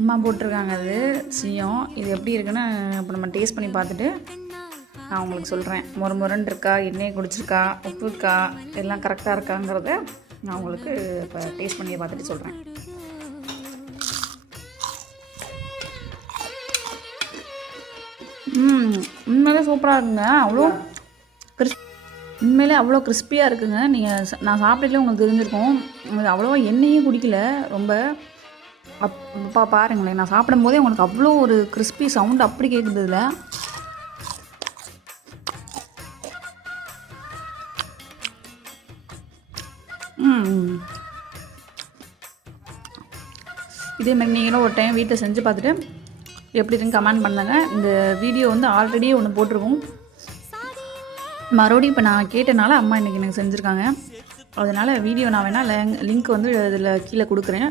அம்மா போட்டிருக்காங்க. அது சியம். இது எப்படி இருக்குன்னு இப்போ நம்ம டேஸ்ட் பண்ணி பார்த்துட்டு நான் உங்களுக்கு சொல்கிறேன். முறுன்னு இருக்கா, எண்ணெய் குடிச்சிருக்கா, உப்பு இருக்கா, எல்லாம் கரெக்டாக இருக்காங்கிறத நான் உங்களுக்கு இப்போ டேஸ்ட் பண்ணி பார்த்துட்டு சொல்கிறேன். உண்மையிலே சூப்பராக இருக்குங்க. அவ்வளோ உண்மையிலே அவ்வளோ கிறிஸ்பியாக இருக்குங்க. நான் சாப்பிட்டுல உங்களுக்கு தெரிஞ்சிருக்கோம். அது அவ்வளோவா எண்ணெயும் குடிக்கல ரொம்ப. அப்பா பாருங்களேன், நான் சாப்பிடும் போதே உங்களுக்கு அவ்வளோ ஒரு கிறிஸ்பி சவுண்ட் அப்படி கேட்குது. இதில் இதே மாதிரி நீங்களும் ஒரு டைம் வீட்டில் செஞ்சு பார்த்துட்டு எப்படி இருக்குன்னு கமெண்ட் பண்ணுங்க. இந்த வீடியோ வந்து ஆல்ரெடி ஒன்று போட்டிருக்கோம். மறுபடியும் இப்போ நான் கேட்டனால அம்மா இன்றைக்கி எனக்கு செஞ்சுருக்காங்க. அதனால் வீடியோ நான் வேணால் லிங்க் வந்து இதில் கீழே கொடுக்குறேன்.